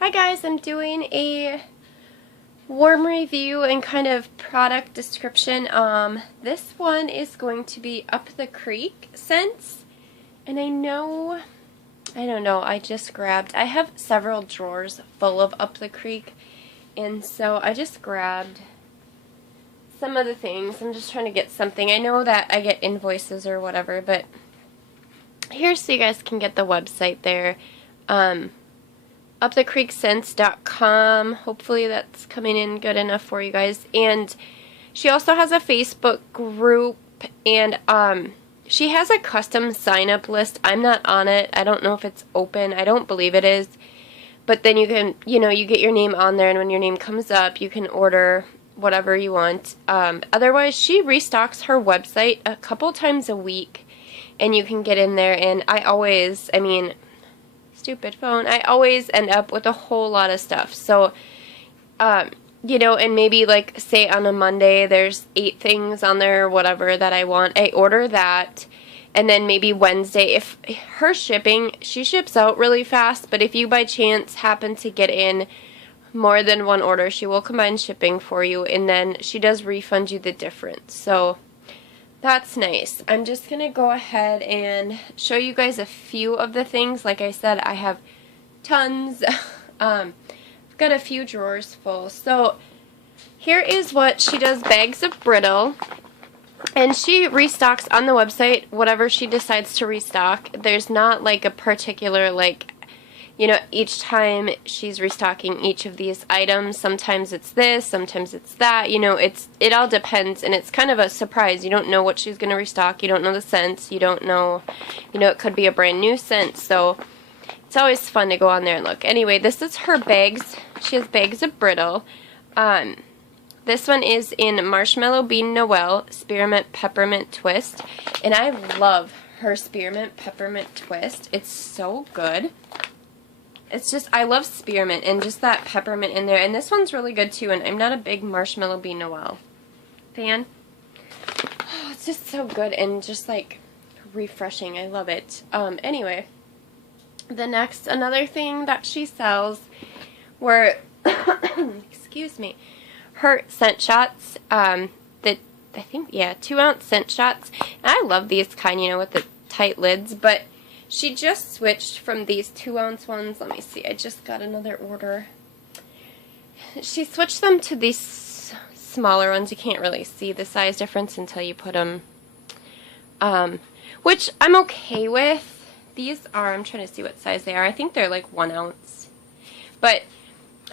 Hi guys, I'm doing a warm review and kind of product description. This one is going to be Up the Creek scents, and I don't know, I have several drawers full of Up the Creek, and so I just grabbed some of the things. I'm just trying to get something. I know that I get invoices or whatever, but here so you guys can get the website there. upthecreekscents.com. Hopefully that's coming in good enough for you guys. And she also has a Facebook group, and she has a custom sign-up list. I'm not on it. I don't know if it's open. I don't believe it is. But then you can, you get your name on there, and when your name comes up, you can order whatever you want. Otherwise, she restocks her website a couple times a week, and you can get in there, and stupid phone, I always end up with a whole lot of stuff. So, and maybe like say on a Monday there's 8 things on there or whatever that I want. I order that, and then maybe Wednesday, if her shipping, she ships out really fast, but if you by chance happen to get in more than one order, she will combine shipping for you, and then she does refund you the difference. So that's nice. I'm just going to go ahead and show you guys a few of the things. Like I said, I have tons. I've got a few drawers full. So here is what she does. Bags of brittle. And she restocks on the website whatever she decides to restock. There's not like a particular each time she's restocking each of these items. Sometimes it's this, sometimes it's that. It all depends, and it's kind of a surprise. You don't know what she's going to restock. You don't know the scents. You don't know, it could be a brand new scent. So it's always fun to go on there and look. Anyway, this is her bags. She has bags of brittle. This one is in Marshmallow Bean Noel Spearmint Peppermint Twist, and I love her Spearmint Peppermint Twist. It's so good. It's just, I love spearmint and just that peppermint in there. And this one's really good too, and I'm not a big Marshmallow Bean Noel fan. Oh, it's just so good and just like refreshing. I love it. Anyway, another thing that she sells were, excuse me, her scent shots. I think, 2-ounce scent shots. And I love these kind, with the tight lids, but she just switched from these 2-ounce ones. Let me see. I just got another order. She switched them to these smaller ones. You can't really see the size difference until you put them. Which I'm okay with. These are, I'm trying to see what size they are. I think they're like 1 ounce. But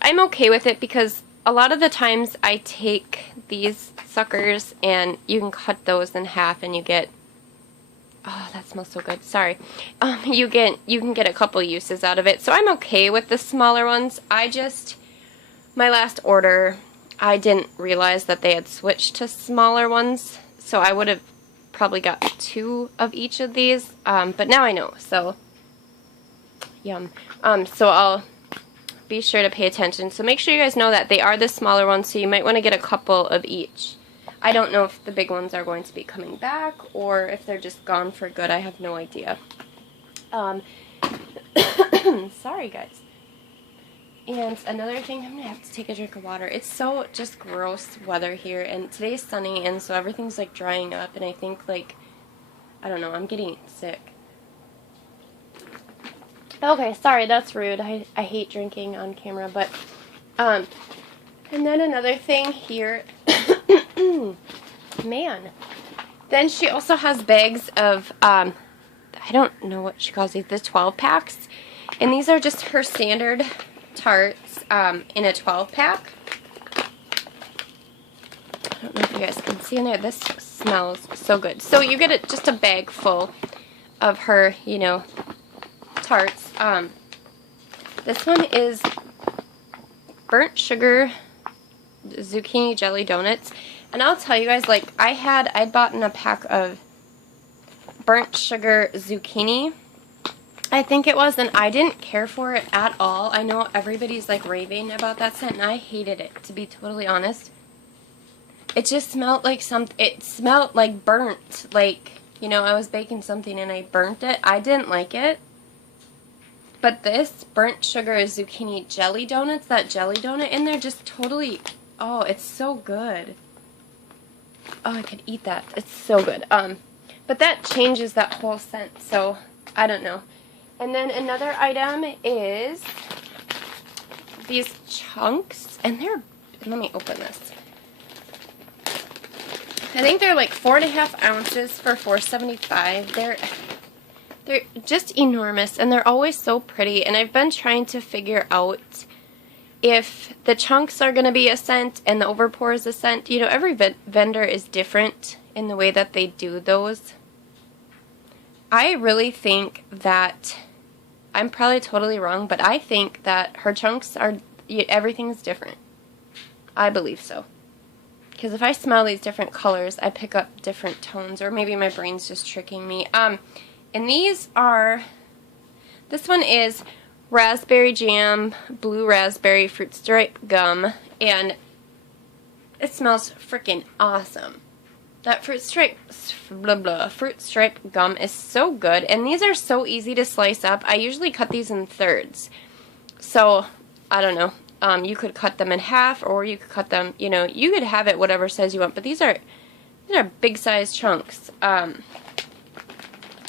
I'm okay with it because a lot of the times I take these suckers and you can cut those in half and you get, oh, that smells so good. Sorry. You can get a couple uses out of it. So I'm okay with the smaller ones. My last order, I didn't realize that they had switched to smaller ones. So I would have probably got 2 of each of these. But now I know. So, yum. So I'll be sure to pay attention. So make sure you guys know that they are the smaller ones. So you might want to get a couple of each. I don't know if the big ones are going to be coming back or if they're just gone for good. I have no idea. Sorry, guys. And another thing, I'm going to have to take a drink of water. It's so just gross weather here, and today's sunny, and so everything's like drying up, and I think I don't know, I'm getting sick. Okay, sorry, that's rude. I hate drinking on camera, but, and then another thing here, man. Then she also has bags of, I don't know what she calls these, the 12 packs. And these are just her standard tarts in a 12 pack. I don't know if you guys can see in there. This smells so good. So you get just a bag full of her, tarts. This one is burnt sugar zucchini jelly donuts, and I'll tell you guys, I'd bought in a pack of burnt sugar zucchini, I think it was, and I didn't care for it at all. I know everybody's raving about that scent, and I hated it, to be totally honest. It just smelled like it smelled like burnt, I was baking something and I burnt it. I didn't like it. But this burnt sugar zucchini jelly donuts, that jelly donut in there just totally, oh, it's so good. Oh, I could eat that. It's so good. But that changes that whole scent, so I don't know. And then another item is these chunks, and they're, let me open this. I think they're like 4.5 ounces for $4.75. They're just enormous, and they're always so pretty, and I've been trying to figure out if the chunks are going to be a scent and the overpour is a scent. You know, every vendor is different in the way that they do those. I really think that, I'm probably totally wrong, but I think that her chunks are, everything's different. I believe so. Because if I smell these different colors, I pick up different tones, or maybe my brain's just tricking me. And these are, this one is raspberry jam, blue raspberry, fruit stripe gum, and it smells freaking awesome. That fruit stripe gum is so good, and these are so easy to slice up. I usually cut these in thirds, so I don't know. You could cut them in half, or you could cut them, you know, you could have it whatever size you want, but these are big size chunks.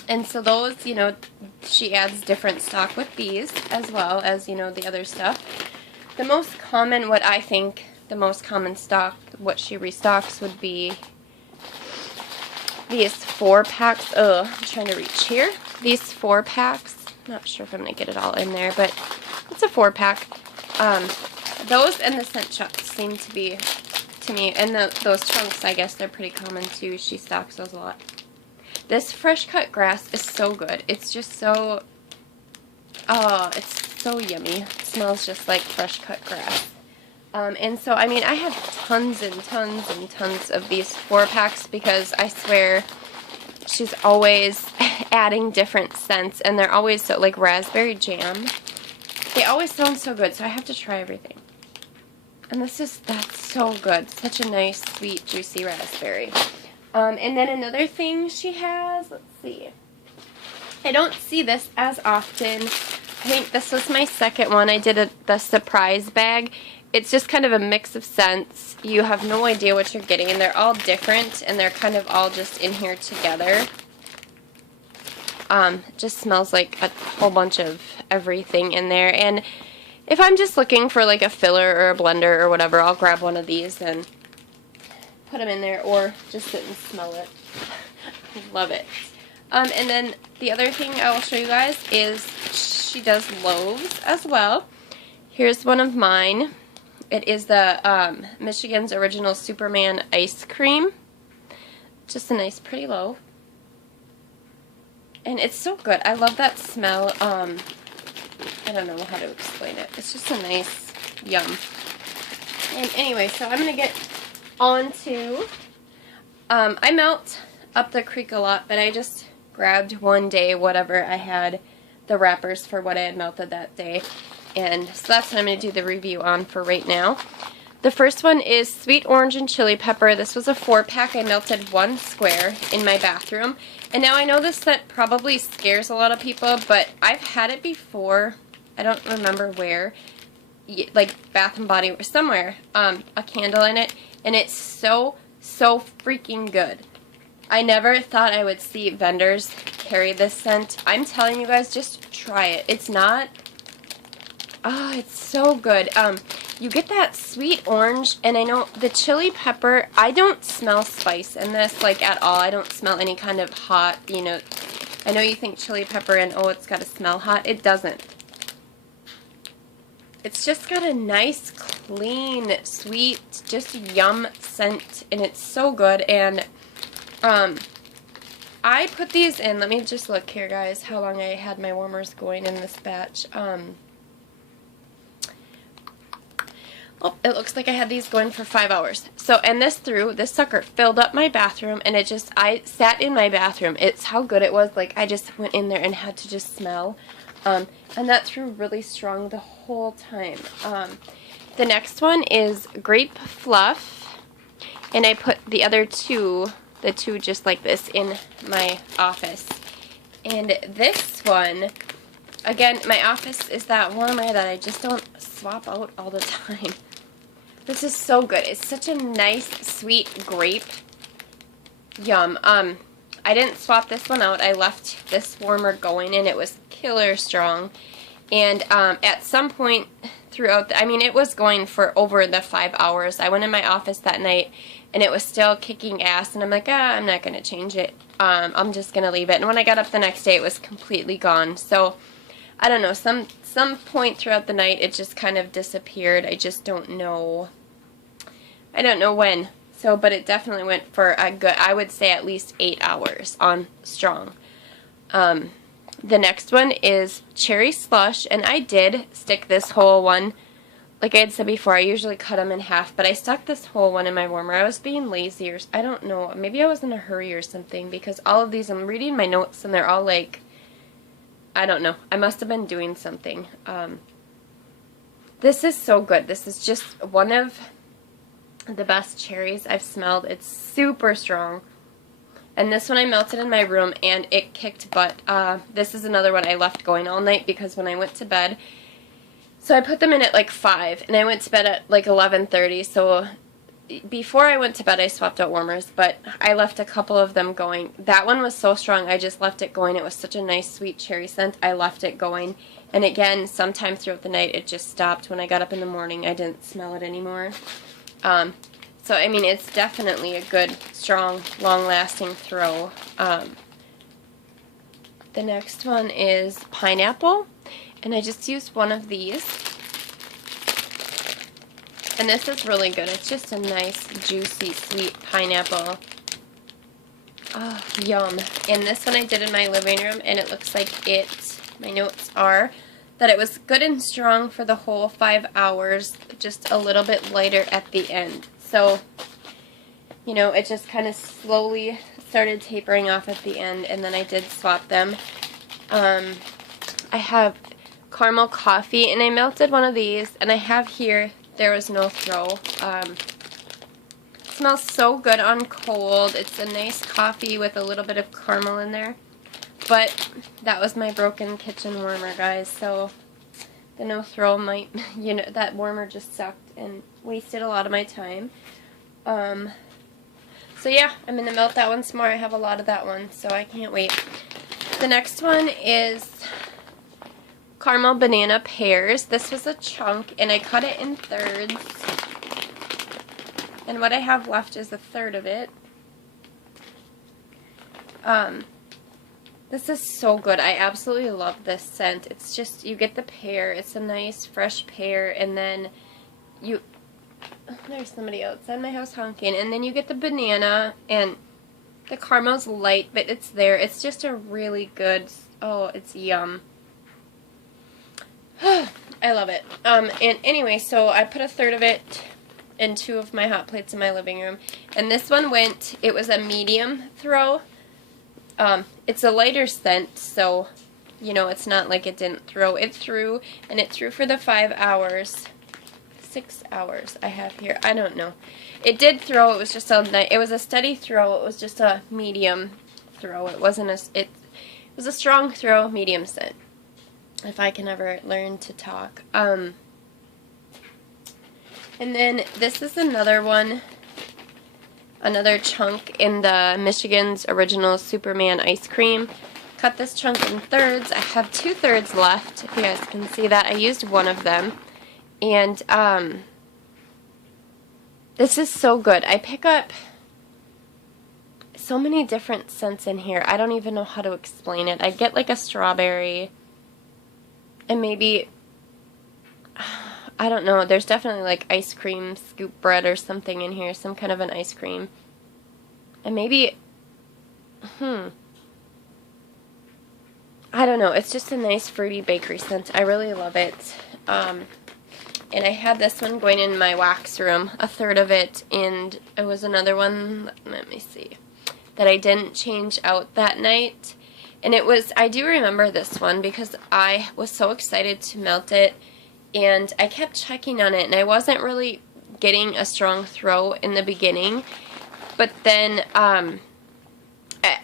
And so those, you know, she adds different stock with these, as well as, you know, the other stuff. The most common, what I think the most common stock, what she restocks would be these 4-packs. I'm trying to reach here. These 4-packs. Not sure if I'm going to get it all in there, but it's a 4-pack. Those and the scent chunks seem to be, to me, and those chunks, I guess they're pretty common too. She stocks those a lot. This fresh cut grass is so good. It's just so, oh, it's so yummy. It smells just like fresh cut grass. And so, I mean, I have tons and tons and tons of these 4-packs because I swear she's always adding different scents, and they're always so, like raspberry jam. They always sound so good, so I have to try everything. And that's so good. Such a nice, sweet, juicy raspberry. And then another thing she has, let's see. I don't see this as often. I think this was my second one. I did the surprise bag. It's just kind of a mix of scents. You have no idea what you're getting, and they're all different, and they're kind of all just in here together. It just smells like a whole bunch of everything in there. And if I'm just looking for like a filler or a blender or whatever, I'll grab one of these and put them in there, or just sit and smell it. Love it. And then the other thing I will show you guys is she does loaves as well. Here's one of mine. It is the Michigan's Original Superman Ice Cream. Just a nice pretty loaf. And it's so good. I love that smell. I don't know how to explain it. It's just a nice yum. And anyway, so I'm going to get on to, I melt up the creek a lot, but I just grabbed one day whatever I had, the wrappers for what I had melted that day. And so that's what I'm going to do the review on for right now. The first one is sweet orange and chili pepper. This was a 4-pack. I melted 1 square in my bathroom. And now I know this scent probably scares a lot of people, but I've had it before. I don't remember where. Like Bath and Body, somewhere. A candle in it. And it's so, so freaking good. I never thought I would see vendors carry this scent. I'm telling you guys, just try it. It's not... Oh, it's so good. You get that sweet orange, and I know the chili pepper, I don't smell spice in this, like, at all. I don't smell any kind of hot, you know. I know you think chili pepper and, oh, it's got to smell hot. It doesn't. It's just got a nice, clean, sweet, just yum scent, and it's so good. And I put these in, let me just look here, guys, how long I had my warmers going in this batch. Oh, it looks like I had these going for 5 hours. So, and this sucker filled up my bathroom, and it just, I sat in my bathroom. It's how good it was. Like, I just went in there and had to just smell. And that threw really strong the whole time. The next one is grape fluff, and I put the other two, the two just like this, in my office. And this one again, my office is that warmer that I just don't swap out all the time. This is so good. It's such a nice, sweet grape. Yum. I didn't swap this one out. I left this warmer going, and it was killer strong. And at some point throughout, I mean, it was going for over the 5 hours. I went in my office that night, and it was still kicking ass, and I'm like, I'm not going to change it. I'm just going to leave it. And when I got up the next day, it was completely gone. So, I don't know, some point throughout the night, it just kind of disappeared. I just don't know. I don't know when. So, but it definitely went for a good, I would say at least 8 hours on strong. The next one is Cherry Slush, and I did stick this whole one. Like I had said before, I usually cut them in half, but I stuck this whole one in my warmer. I was being lazy, or I don't know, maybe I was in a hurry or something, because all of these, I'm reading my notes, and they're all like, I don't know, I must have been doing something. This is so good. This is just one of the best cherries I've smelled. It's super strong. And this one I melted in my room, and it kicked butt. This is another one I left going all night because when I went to bed, so I put them in at like 5, and I went to bed at like 11:30, so before I went to bed I swapped out warmers, but I left a couple of them going. That one was so strong, I just left it going. It was such a nice sweet cherry scent. I left it going, and again, sometime throughout the night it just stopped. When I got up in the morning, I didn't smell it anymore. So, I mean, it's definitely a good, strong, long-lasting throw. The next one is Pineapple, and I just used one of these. And this is really good. It's just a nice, juicy, sweet pineapple. Oh, yum. And this one I did in my living room, and it looks like my notes are that it was good and strong for the whole 5 hours, just a little bit lighter at the end. So, you know, it just kind of slowly started tapering off at the end, and then I did swap them. I have caramel coffee, and I melted one of these, and I have here, there was no throw. It smells so good on cold. It's a nice coffee with a little bit of caramel in there. But that was my broken kitchen warmer, guys, so the no throw might, you know, that warmer just sucked and wasted a lot of my time. So yeah, I'm going to melt that one some more. I have a lot of that one, so I can't wait. The next one is Caramel Banana Pears. This was a chunk, and I cut it in thirds. And what I have left is a third of it. This is so good. I absolutely love this scent. It's just, you get the pear. It's a nice, fresh pear, and then you... There's somebody outside my house honking. And then you get the banana, and the caramel's light, but it's there. It's just a really good... Oh, it's yum. I love it. And anyway, so I put a third of it in 2 of my hot plates in my living room. And this one went... It was a medium throw. It's a lighter scent, so, you know, it's not like it didn't throw. It threw, and it threw for the 5 hours. 6 hours I have here. I don't know. It did throw. It was just it was a steady throw. It was just a medium throw. It wasn't it was a strong throw, medium scent. If I can ever learn to talk. And then this is another one. Another chunk in the Michigan's Original Superman ice cream. Cut this chunk in thirds. I have 2 thirds left, if you guys can see that. I used one of them. And this is so good. I pick up so many different scents in here. I don't even know how to explain it. I get like a strawberry and maybe, I don't know, there's definitely like ice cream scoop bread or something in here, some kind of an ice cream. And maybe, I don't know, it's just a nice fruity bakery scent. I really love it. And I had this one going in my wax room, a third of it, and it was another one, let me see, that I didn't change out that night. And it was, I do remember this one because I was so excited to melt it, and I kept checking on it, and I wasn't really getting a strong throw in the beginning, but then I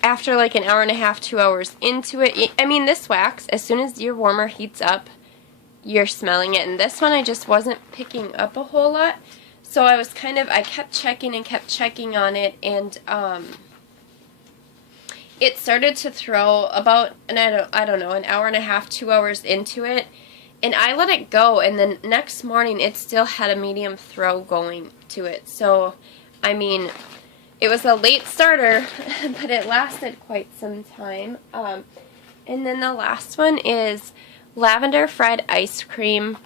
after like an hour and a half, 2 hours into it, I mean, this wax, as soon as your warmer heats up, you're smelling it. And this one I just wasn't picking up a whole lot. So I was I kept checking and kept checking on it, and it started to throw about, and I don't know, an hour and a half, 2 hours into it. And I let it go, and then next morning it still had a medium throw going to it. So, I mean, it was a late starter, but it lasted quite some time. And then the last one is lavender fried ice cream.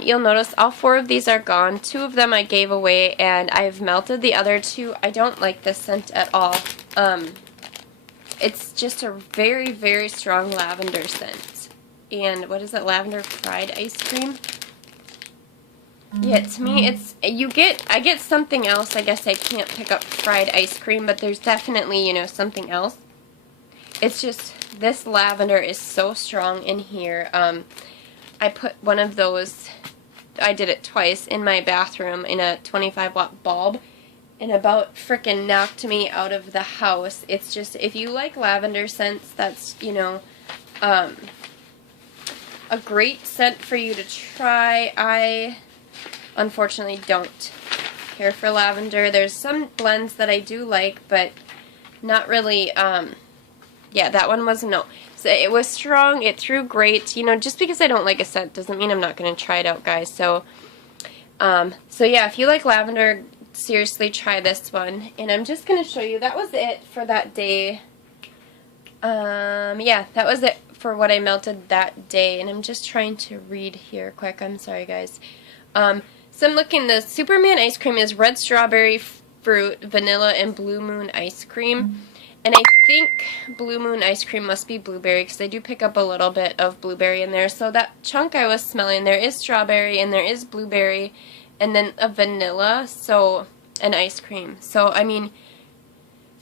You'll notice all 4 of these are gone. 2 of them I gave away, and I've melted the other 2. I don't like this scent at all. It's just a very, very strong lavender scent. And what is it? Lavender fried ice cream? Yeah, to me, I get something else. I guess I can't pick up fried ice cream, but there's definitely, you know, something else. It's just, this lavender is so strong in here. I put one of those, I did it twice, in my bathroom in a 25-watt bulb, and about frickin' knocked me out of the house. It's just, if you like lavender scents, that's, you know, a great scent for you to try. I unfortunately don't care for lavender. There's some blends that I do like, but not really, yeah, that one was no. So it was strong, it threw great. You know, just because I don't like a scent doesn't mean I'm not going to try it out, guys. So, so yeah, if you like lavender, seriously try this one. And I'm just going to show you, that was it for that day. Yeah, that was it for what I melted that day, and I'm just trying to read here quick. I'm sorry, guys. So I'm looking, the Superman ice cream is red strawberry fruit, vanilla, and blue moon ice cream. And I think blue moon ice cream must be blueberry, because I do pick up a little bit of blueberry in there. So that chunk I was smelling, there is strawberry, and there is blueberry, and then a vanilla, so an ice cream. So, I mean,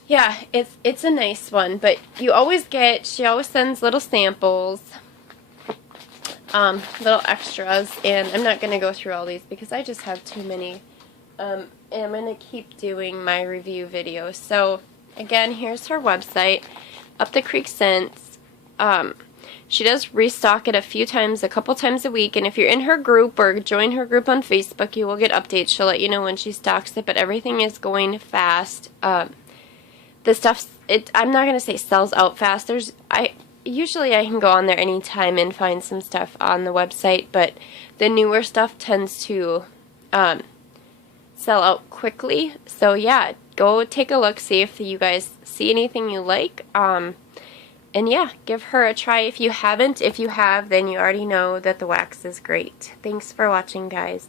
yeah, it's a nice one, but you always get, she always sends little samples, little extras, and I'm not going to go through all these because I just have too many, and I'm going to keep doing my review videos. So, again, here's her website, Up the Creek Scents. She does restock it a couple times a week, and if you're in her group or join her group on Facebook, you will get updates. She'll let you know when she stocks it, but everything is going fast. The stuff, I'm not going to say sells out fast. Usually I can go on there anytime and find some stuff on the website, but the newer stuff tends to sell out quickly. So yeah, go take a look, see if you guys see anything you like. And yeah, give her a try if you haven't. If you have, then you already know that the wax is great. Thanks for watching, guys.